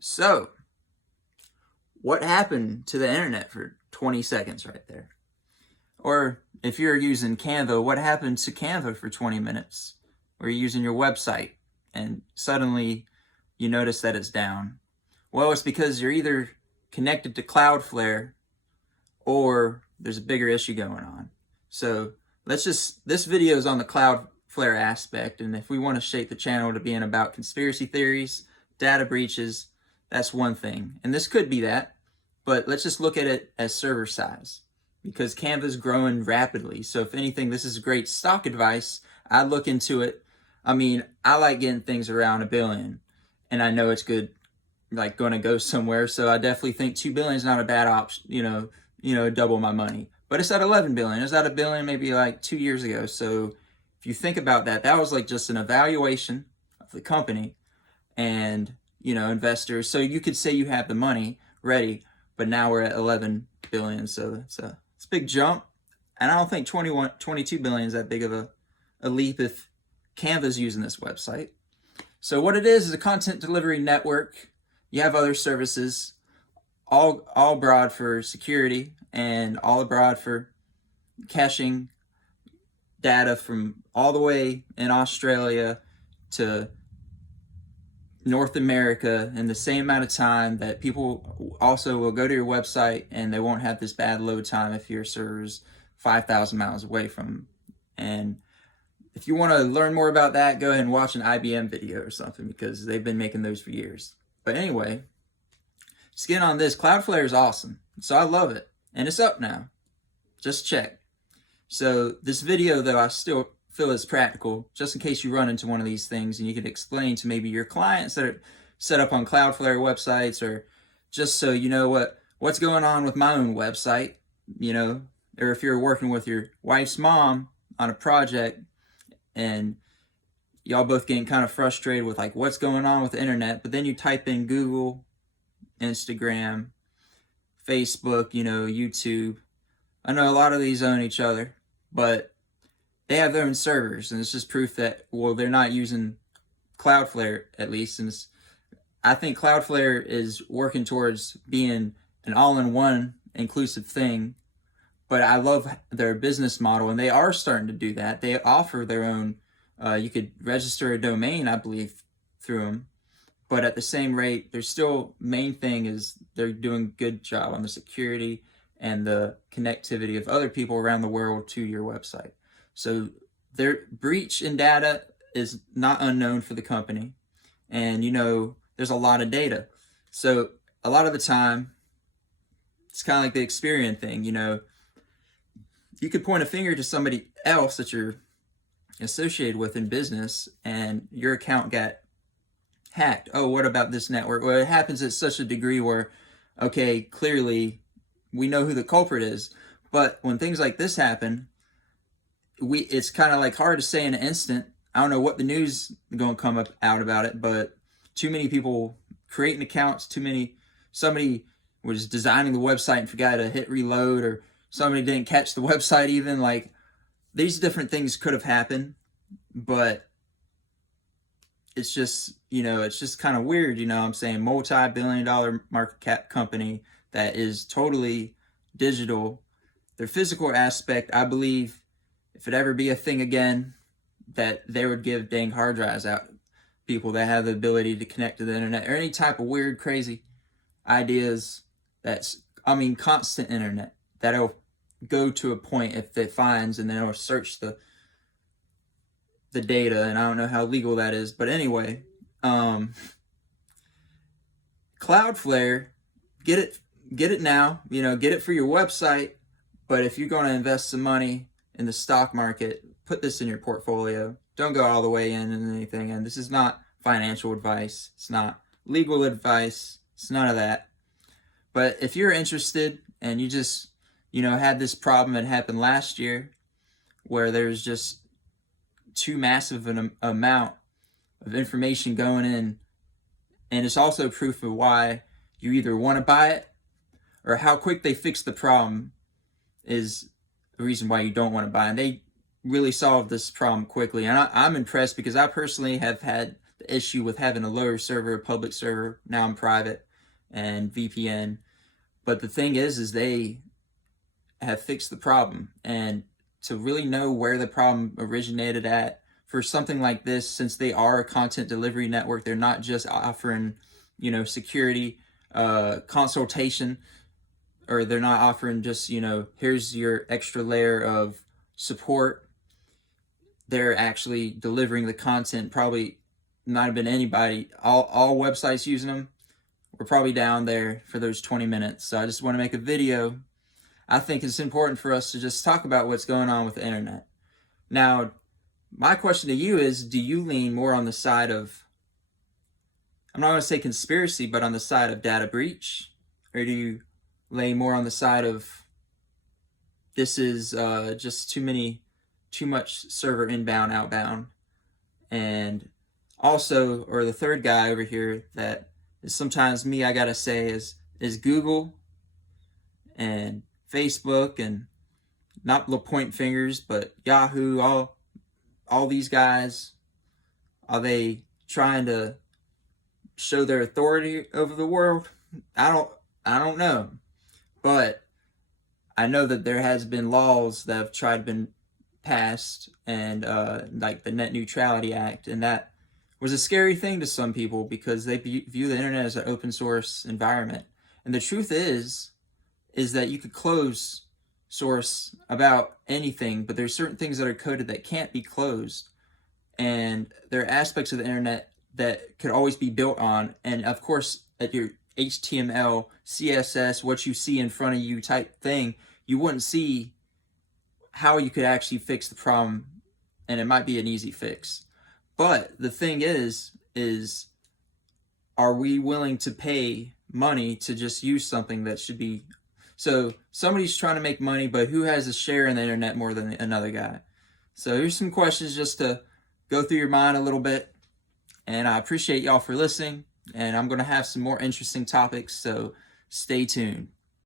So, what happened to the internet for 20 seconds right there? Or if you're using Canva, what happened to Canva for 20 minutes? Or you're using your website and suddenly you notice that it's down. Well, it's because you're either connected to Cloudflare or there's a bigger issue going on. So this video is on the Cloudflare aspect, and if we want to shape the channel to being about conspiracy theories, data breaches, that's one thing. And this could be that, but let's just look at it as server size, because Canva's growing rapidly. So if anything, this is great stock advice. I'd look into it. I mean, I like getting things around $1 billion, and I know it's good, like going to go somewhere. So I definitely think 2 billion is not a bad option, double my money. But it's at 11 billion. It's at $1 billion maybe like 2 years ago. So if you think about that, that was like just an evaluation of the company and, investors. So you could say you have the money ready, but now we're at 11 billion. So it's a big jump. And I don't think 22 billion is that big of a leap if Canva's using this website. So what it is a content delivery network. You have other services, all abroad for security and all abroad for caching data from all the way in Australia to North America in the same amount of time that people also will go to your website and they won't have this bad load time if your server's 5,000 miles away from them. And if you want to learn more about that, go ahead and watch an IBM video or something, because they've been making those for years. But anyway, just getting on this, Cloudflare is awesome. So I love it. And it's up now. Just check. So this video, though, I still feel is practical, just in case you run into one of these things and you can explain to maybe your clients that are set up on Cloudflare websites, or just so you know what's going on with my own website, or if you're working with your wife's mom on a project and y'all both getting kind of frustrated with like what's going on with the internet, but then you type in Google, Instagram, Facebook, YouTube. I know a lot of these own each other, but they have their own servers, and it's just proof that, well, they're not using Cloudflare, at least. And I think Cloudflare is working towards being an all-in-one inclusive thing, but I love their business model, and they are starting to do that. They offer their own, you could register a domain, I believe, through them. But at the same rate, their still main thing is they're doing a good job on the security and the connectivity of other people around the world to your website. So their breach in data is not unknown for the company. And, there's a lot of data. So a lot of the time, it's kind of like the Experian thing, You could point a finger to somebody else that you're associated with in business, and your account got hacked. Oh, what about this network? Well, it happens at such a degree where, okay, clearly we know who the culprit is. But when things like this happen, it's kind of like hard to say in an instant. I don't know what the news is going to come out about it, but too many people creating accounts, somebody was designing the website and forgot to hit reload, or somebody didn't catch the website even. Like, these different things could have happened, but it's just, it's just kind of weird, I'm saying, multi-billion-dollar market cap company that is totally digital. Their physical aspect, I believe, if it ever be a thing again, that they would give dang hard drives out to people that have the ability to connect to the internet, or any type of weird, crazy ideas constant internet that'll go to a point if it finds, and then it'll search the data, and I don't know how legal that is, but anyway, Cloudflare, get it now, get it for your website. But if you're going to invest some money in the stock market, put this in your portfolio. Don't go all the way in and anything. And this is not financial advice. It's not legal advice. It's none of that. But if you're interested and you just, had this problem that happened last year where there's just too massive an amount of information going in, and it's also proof of why you either want to buy it or how quick they fix the problem is the reason why you don't want to buy. And they really solved this problem quickly. And I'm impressed, because I personally have had the issue with having a lower server, a public server. Now I'm private and VPN. But the thing is they have fixed the problem. And to really know where the problem originated at for something like this, since they are a content delivery network, they're not just offering, security, consultation, or they're not offering just, here's your extra layer of support. They're actually delivering the content. Probably not have been anybody, all websites using them were probably down there for those 20 minutes. So I just want to make a video. I think it's important for us to just talk about what's going on with the internet. Now, my question to you is, do you lean more on the side of, I'm not going to say conspiracy, but on the side of data breach? Or do you lay more on the side of this is just too much server inbound, outbound? And also, or the third guy over here that is sometimes me, I gotta say, is Google and Facebook, and not the point fingers, but Yahoo, all these guys, are they trying to show their authority over the world? I don't know. But I know that there has been laws that have tried to been passed, and like the Net Neutrality Act, and that was a scary thing to some people because they view the internet as an open source environment. And the truth is that you could close source about anything, but there's certain things that are coded that can't be closed. And there are aspects of the internet that could always be built on. And of course, at your HTML, CSS, what you see in front of you type thing, you wouldn't see how you could actually fix the problem. And it might be an easy fix. But the thing is are we willing to pay money to just use something that should be... So somebody's trying to make money, but who has a share in the internet more than another guy? So here's some questions just to go through your mind a little bit. And I appreciate y'all for listening. And I'm going to have some more interesting topics, so stay tuned.